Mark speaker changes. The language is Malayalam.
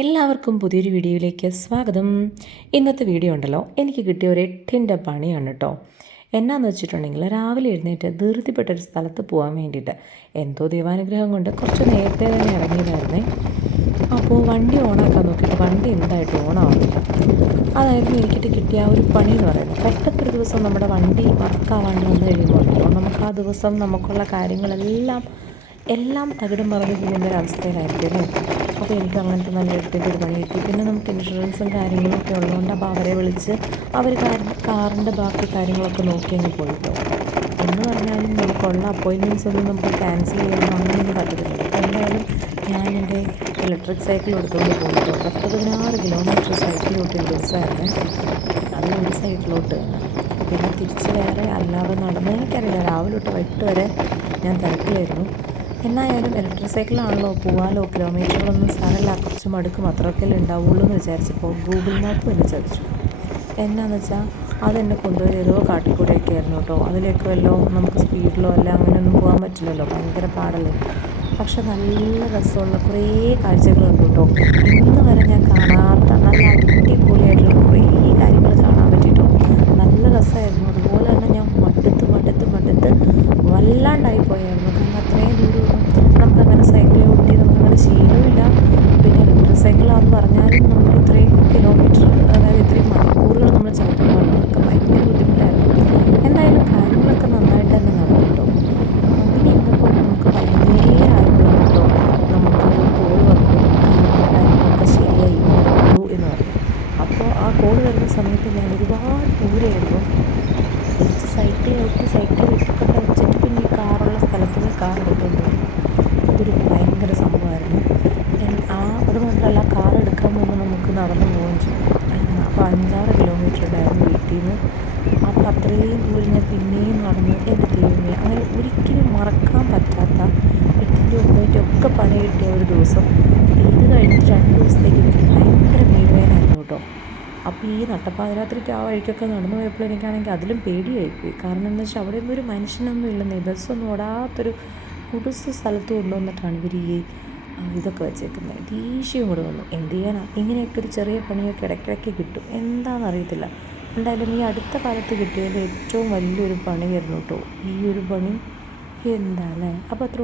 Speaker 1: എല്ലാവർക്കും പുതിയൊരു വീഡിയോയിലേക്ക് സ്വാഗതം. ഇന്നത്തെ വീഡിയോ ഉണ്ടല്ലോ എനിക്ക് കിട്ടിയ ഒരു എട്ടിന്റെ പണിയാണ് കേട്ടോ എന്നാന്ന് വെച്ചിട്ടുണ്ടെങ്കിൽ രാവിലെ എഴുന്നേറ്റ് ധൃതിപ്പെട്ടൊരു സ്ഥലത്ത് പോകാൻ വേണ്ടിയിട്ട് എന്തോ ദൈവാനുഗ്രഹം കൊണ്ട് കുറച്ച് നേരത്തെ തന്നെ ഇറങ്ങിയതായിരുന്നേ. അപ്പോൾ വണ്ടി ഓണാക്കാൻ നോക്കിയിട്ട് വണ്ടി എന്തായിട്ട് ഓണാവുന്നില്ല അതായിരുന്നു എനിക്കിട്ട് കിട്ടിയ ആ ഒരു പണി എന്ന് പറയുന്നത്. പെട്ടെന്നൊരു ദിവസം നമ്മുടെ വണ്ടി വർക്കാവാണ്ട് വന്നു കഴിയുമ്പോഴല്ലോ നമുക്ക് ആ ദിവസം നമുക്കുള്ള കാര്യങ്ങളെല്ലാം എല്ലാം തകിടും പറഞ്ഞ് പോകുന്ന ഒരു അവസ്ഥയിലായിരിക്കും അപ്പോൾ എനിക്ക് അങ്ങനത്തെ നല്ല എട്ടിന്റെ ഒരു പണി കിട്ടി. പിന്നെ നമുക്ക് ഇൻഷുറൻസും കാര്യങ്ങളൊക്കെ ഉള്ളതുകൊണ്ട് അപ്പോൾ അവരെ വിളിച്ച് അവർ കാറിന്റെ ബാക്കി കാര്യങ്ങളൊക്കെ നോക്കി അങ്ങ് പോയിട്ടോ. എന്ന് പറഞ്ഞാലും നമുക്കുള്ള അപ്പോയിൻമെന്റ്സ് ഒന്നും നമുക്ക് ക്യാൻസൽ ചെയ്യാനോ അങ്ങനെയൊന്നും പറ്റത്തില്ല. എന്തായാലും ഞാൻ എന്റെ ഇലക്ട്രിക് സൈക്കിൾ എടുത്തുകൊണ്ട് പോയിട്ടോ. പത്ത് പതിനാറ് കിലോമീറ്റർ സൈക്കിൾ ഓട്ടിയ ദിവസമായിരുന്നു അത് ഒരു സൈക്കിളോട്ട് പിന്നെ തിരിച്ച് വേറെ അല്ലാതെ നടന്ന് എനിക്കറിയില്ല. രാവിലെ തൊട്ട് വൈകിട്ട് വരെ ഞാൻ തിരക്കിലായിരുന്നു എന്നായാലും ഇലക്ട്രിക് സൈക്കിളാണല്ലോ പോവാലോ? കിലോമീറ്ററുകളൊന്നും സാരമില്ല. കുറച്ച് മടുക്ക് മാത്രമൊക്കെ ഉണ്ടാവുള്ളൂ എന്ന് വിചാരിച്ചപ്പോൾ ഗൂഗിൾ മാപ്പ് എന്നെ ചോദിച്ചു എന്നാന്ന് വെച്ചാൽ അതെന്നെ കൊണ്ടുപോയി ഏതോ കാട്ടിക്കൂടെയൊക്കെ ആയിരുന്നു കേട്ടോ. അതിലേക്ക് വല്ലോ നമുക്ക് സ്പീഡിലോ അല്ല അങ്ങനെയൊന്നും പോകാൻ പറ്റില്ലല്ലോ. ഭയങ്കര പാടല്ലേ? പക്ഷെ നല്ല രസമുള്ള കുറേ കാഴ്ചകളുണ്ട് കേട്ടോ. ഇന്ന് വരെ ഞാൻ കാണാത്ത നല്ല അടിപൊളിയായിട്ടുള്ള കുറേ കാര്യങ്ങൾ കാണാൻ പറ്റിയിട്ടോ നല്ല രസമായിരുന്നു അതുപോലെ തന്നെ ഞാൻ മടുത്ത് മടുത്ത് മടുത്ത് വല്ലാണ്ടായി പോയായിരുന്നു കാരണം അത്രയും ദൂരമൊന്നും നമുക്കങ്ങനെ സൈക്കിൾ ഓട്ടി നമുക്കങ്ങനെ ശീലമില്ല പിന്നെ ഇലക്ട്രിക് സൈക്കിളാന്ന് പറഞ്ഞാലും നമ്മൾ ഇത്രയും കിലോമീറ്റർ അതായത് ഇത്രയും മണിക്കൂറുകൾ നമ്മൾ ചവിട്ടുമ്പോൾ നമുക്ക് ഭയങ്കര ബുദ്ധിമുട്ടായിരുന്നു എന്തായാലും കാര്യങ്ങളൊക്കെ നന്നായിട്ട് തന്നെ നടന്നു കേട്ടോ അങ്ങനെ ഇന്നപ്പോൾ നമുക്ക് വൈകുന്നേരമായപ്പോൾ കേട്ടോ നമുക്ക് കോൾ വന്നു കാര്യങ്ങളുടെ കാര്യങ്ങളൊക്കെ ശരിയായി ഉള്ളൂ എന്ന് പറഞ്ഞു അപ്പോൾ ആ കോൾ വരുന്ന സമയത്ത് ഞാൻ ഒരുപാട് ദൂരെയായിരുന്നു സൈക്കിൾ ഓട്ടി സൈക്കിൾ വെച്ചിട്ട് വെച്ചിട്ട് പിന്നെ ഈ കാറുള്ള സ്ഥലത്ത് നിന്ന് കാർ എടുക്കേണ്ടി വന്നു അതൊരു ഭയങ്കര സംഭവമായിരുന്നു. ആ അത് മാത്രമല്ല കാർ എടുക്കാൻ പോകുമ്പോൾ നമുക്ക് നടന്നു പോവുകയും ചെയ്യും. അപ്പോൾ അഞ്ചാറ് കിലോമീറ്റർ ഉണ്ടായിരുന്നു വീട്ടിൽ നിന്ന് അപ്പോൾ അത്രയും ദൂരം ഞാൻ പിന്നെയും നടന്ന് എന്റെ ദൈവമേ അങ്ങനെ ഒരിക്കലും മറക്കാൻ പറ്റാത്ത എട്ടിന്റെ ഒമ്പതിന്റെ ഒക്കെ പണി കിട്ടിയ ഒരു ദിവസം. ഇത് കഴിഞ്ഞിട്ട് രണ്ട് ദിവസത്തേക്ക് എനിക്ക് ഭയങ്കര കേട്ടോ അപ്പോൾ ഈ നട്ടപ്പാതിരാത്രിക്ക് ആ വഴിക്കൊക്കെ നടന്നു പോയപ്പോൾ എനിക്കാണെങ്കിൽ അതിലും പേടിയായിപ്പോയി. കാരണം എന്താ വെച്ചാൽ അവിടെ ഒന്നും ഒരു മനുഷ്യനൊന്നും ഇല്ലെന്നേ ബസ്സൊന്നും ഓടാത്തൊരു കുടുസ് സ്ഥലത്ത് കൊണ്ടുവന്നിട്ടാണ് ഇവർ ഈ ഇതൊക്കെ വെച്ചേക്കുന്നത്. ദേഷ്യം കൂടെ വന്നു. എന്ത് ചെയ്യാനാ? ഇങ്ങനെയൊക്കെ ഒരു ചെറിയ പണിയൊക്കെ ഇടയ്ക്കിടയ്ക്ക് കിട്ടും. എന്താണെന്ന് അറിയത്തില്ല എന്തായാലും ഈ അടുത്ത കാലത്ത് കിട്ടിയത് ഏറ്റവും വലിയൊരു പണിയായിരുന്നു കേട്ടോ. ഈ ഒരു പണി എന്താ അല്ലേ? അപ്പോൾ അത്രേ